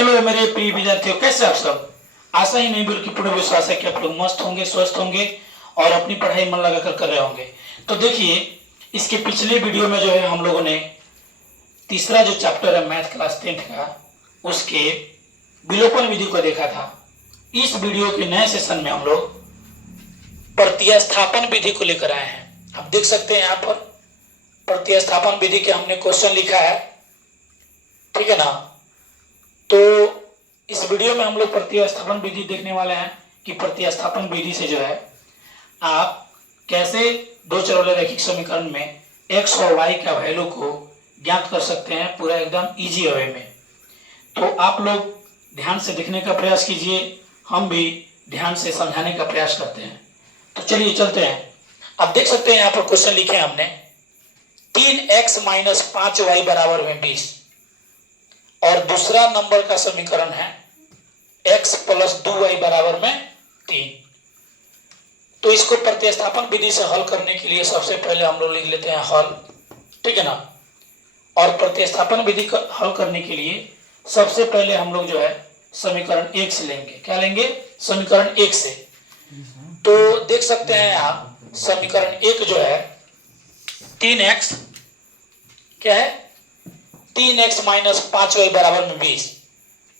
Hello मेरे प्रिय विद्यार्थियों, कैसे आप सब। आशा ही नहीं बल्कि पूर्ण विश्वास है कि आप लोग मस्त होंगे, स्वस्थ होंगे और अपनी पढ़ाई मन लगाकर कर रहे होंगे। तो देखिए, इसके पिछले वीडियो में जो है हम लोगों ने तीसरा जो चैप्टर है मैथ क्लास 10 का, उसके विलोपन विधि को देखा था। इस वीडियो के नए सेशन में हम लोग प्रतिस्थापन विधि को लेकर आए हैं। आप देख सकते हैं यहाँ पर प्रतिस्थापन विधि के हमने क्वेश्चन लिखा है, ठीक है ना। तो इस वीडियो में हम लोग प्रतिस्थापन विधि देखने वाले हैं कि प्रतिस्थापन विधि से जो है आप कैसे दो चरवाले रैखिक समीकरण में x और y का वैल्यू को ज्ञात कर सकते हैं, पूरा एकदम इजी वे में। तो आप लोग ध्यान से देखने का प्रयास कीजिए, हम भी ध्यान से समझाने का प्रयास करते हैं। तो चलिए चलते हैं। आप देख सकते हैं यहाँ पर क्वेश्चन लिखे हैं हमने 3x - 5y = 20 और दूसरा नंबर का समीकरण है x + 2y = 3। तो इसको प्रतिस्थापन विधि से हल करने के लिए सबसे पहले हम लोग लिख लेते हैं हल, ठीक है ना। और प्रतिस्थापन विधि को हल करने के लिए सबसे पहले हम लोग जो है समीकरण 1 से लेंगे। क्या लेंगे? समीकरण 1 से। तो देख सकते हैं आप समीकरण 1 जो है 3x क्या है 3x - 5y = 20।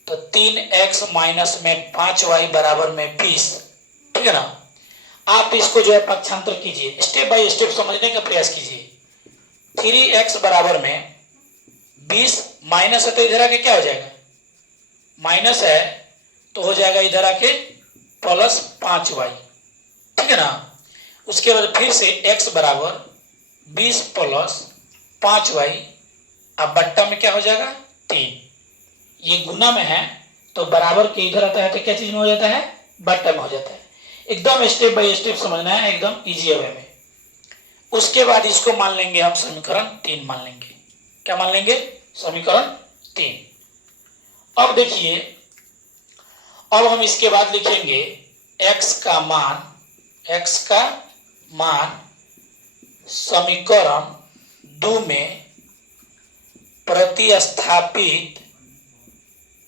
तो 3x - 5y = 20, ठीक है ना। आप इसको जो है पक्षांतर कीजिए, स्टेप बाय स्टेप समझने का प्रयास कीजिए। 3x = 20 माइनस है तो इधर आके क्या हो जाएगा? माइनस है तो हो जाएगा इधर आके +5y, ठीक है ना। उसके बाद फिर से x = 20 + 5y, अब बट्टा में क्या हो जाएगा 3। ये गुना में है तो बराबर के इधर आता है तो क्या चीज में हो जाता है? बट्टा में हो जाता है। एकदम स्टेप बाय स्टेप समझना है, एकदम इजी वे में। उसके बाद इसको मान लेंगे हम समीकरण 3 मान लेंगे। क्या मान लेंगे? समीकरण 3। अब देखिए, अब हम इसके बाद लिखेंगे x का मान समीकरण 2 में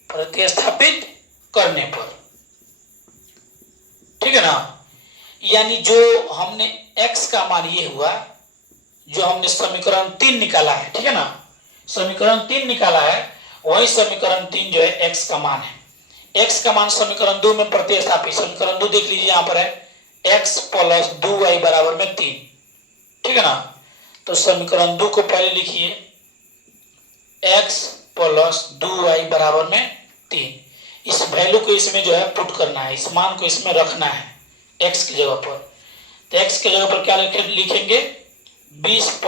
प्रतिस्थापित करने पर, ठीक है ना। यानी जो हमने x का मान ये हुआ जो हमने समीकरण 3 निकाला है, ठीक है ना। समीकरण 3 निकाला है, वही समीकरण 3 जो है x का मान है। x का मान समीकरण 2 में प्रतिस्थापित, समीकरण 2 देख लीजिए यहाँ पर है x + 2y = 3, ठीक है ना। तो समीकरण 2 को पहले लिखिए x + 2y = 3। इस वैल्यू को इसमें जो है पुट करना है, इस मान को इसमें रखना है x की जगह पर। तो x की जगह पर क्या लिखेंगे? 20 +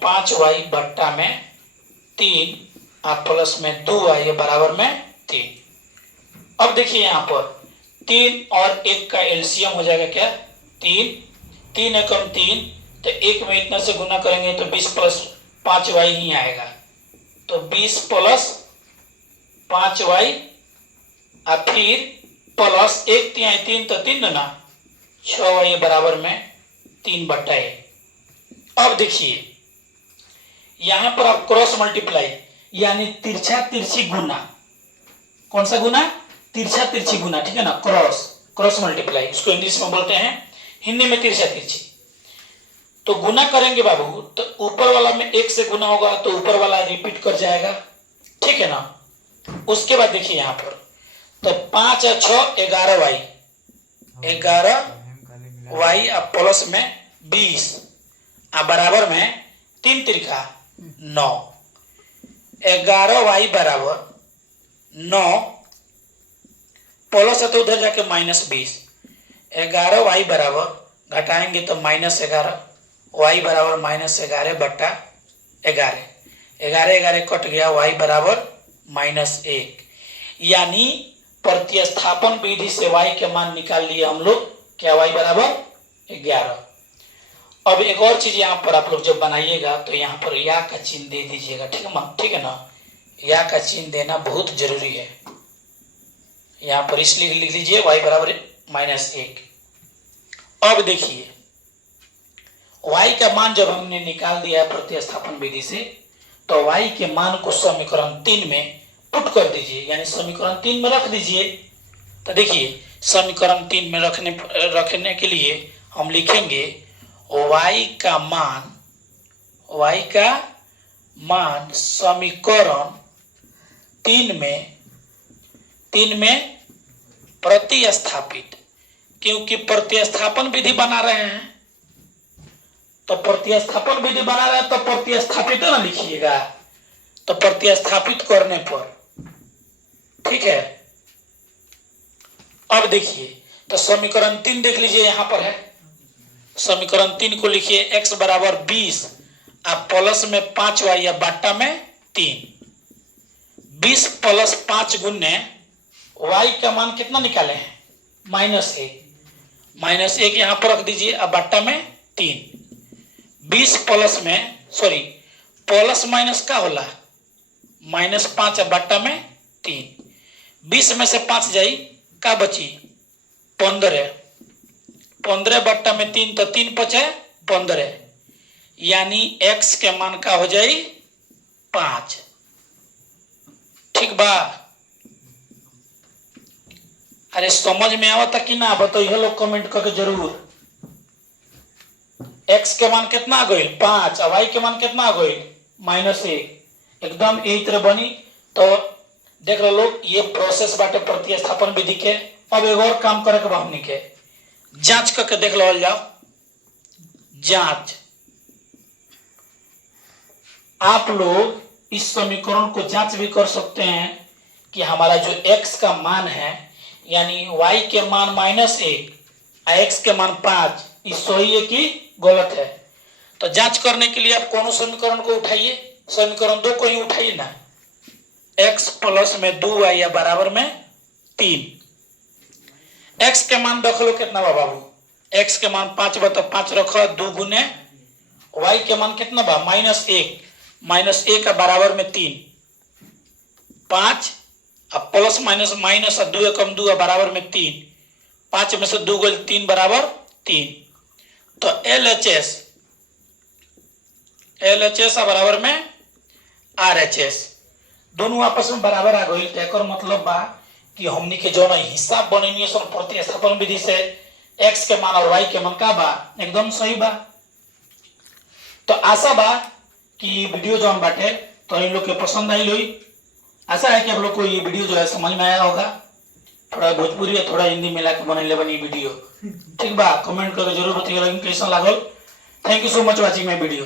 5y / 3 और प्लस में 2y = 3। अब देखिए यहाँ पर 3 और 1 का एलसीएम हो जाएगा क्या? 3, 3 एकम 3, तो 1 में इतना से गुना करेंगे तो 20 + 5y ही आएगा। तो 20 + 5y और फिर प्लस 1 3 3 तो 3 ना 6y = 3/1। अब देखिए यहां पर आप क्रॉस मल्टीप्लाई यानी तिरछा तिरछी गुना, कौन सा गुना? तिरछा तिरछी गुना, ठीक है ना। क्रॉस मल्टीप्लाई उसको इंग्लिश में बोलते हैं, हिंदी में तिरछा तिरछी। तो गुना करेंगे बाबू तो ऊपर वाला में 1 से गुना होगा तो ऊपर वाला रिपीट कर जाएगा, ठीक है ना। उसके बाद देखिए यहाँ पर तो 5 और 6 11y और प्लस में 20 और बराबर में 3 तिरका 9। 11y = 9 प्लस है तो उधर जाके -20। 11y = घटाएंगे तो -11, y = -11/11। 11 11 कट गया, y = -1। यानी प्रतिस्थापन विधि से y के मान निकाल लिए हम लोग। क्या? y = 11। अब एक और चीज यहाँ पर आप लोग जब बनाइएगा तो यहाँ पर या का चिन्ह दे दीजिएगा, ठीक है ना। या का चिन्ह देना बहुत जरूरी है। यहाँ पर इसलिए लिख लीजिए y = -1। अब देखिए y का मान जब हमने निकाल दिया प्रतिस्थापन विधि से तो y के मान को समीकरण 3 में पुट कर दीजिए, यानी समीकरण 3 में रख दीजिए। तो देखिए समीकरण 3 में रखने के लिए हम लिखेंगे y का मान समीकरण 3 में प्रतिस्थापित, क्योंकि प्रतिस्थापन विधि बना रहे हैं, तो प्रतिस्थापन विधि बना रहे हैं तो प्रतिस्थापित ना लिखिएगा। तो प्रतिस्थापित करने पर, ठीक है। अब देखिए तो समीकरण 3 देख लीजिए, यहां पर है समीकरण 3 को लिखिए x बराबर 20 आप प्लस में 5y या बाटा में 3, 20 प्लस 5 गुने y का मान कितना निकाले हैं -1 यहां पर रख दीजिए, अब बाटा में 3, 20 प्लस माइनस का होला -5 बाटा में 3, 20 में से 5 जाई का बची 15 बट्टा में 3 तो 3 बचे 15, यानी x के मान का हो जाई 5। ठीक बा? अरे समझ में आवता कि ना बताइए लोग कमेंट करके जरूर। x के मान कितना आ गई 5 और y के मान कितना आ गई -1, एकदम यही तरह बनी। तो देख लो लोग, ये प्रोसेस बाटे प्रतिस्थापन विधि के। अब एक और काम करे के हमनी के जांच करके देख लो जाओ। जांच, आप लोग इस समीकरण को जांच भी कर सकते हैं कि हमारा जो x का मान है, यानी y के मान -1 और x के मान 5, ये सही है कि गलत है। तो जांच करने के लिए आप कौन समीकरण को उठाइए, समीकरण 2 को ही उठाइए ना। x प्लस में 2y या बराबर में 3, x के मान रख लो कितना बा बाबू, x के मान 5 बा तो 5 रखो, 2 गुने y के मान कितना बा -1 का बराबर में 3, 5 अब प्लस माइनस माइनस 2 एकम 2 बराबर में 3, 5 में से 2 गल 3 बराबर 3। तो LHS बराबर में RHS दोनों आपस में बराबर आ गई। तो मतलब बा कि हमनी के जो हिसाब बनेनी है प्रतिस्थापन विधि से x के मान और y के मान का बा एकदम सही बा। तो आशा बा कि वीडियो जो हम बाटे तो इन लोग के पसंद आई हुई। आशा है कि आप लोग को ये वीडियो जो है समझ में आया होगा। थोड़ा भोजपुरी और थोड़ा हिंदी मिला के बने बनी वीडियो, ठीक बा? कमेंट करके जरूर बताइएगा कैसा लागल। Thank you so much watching my video.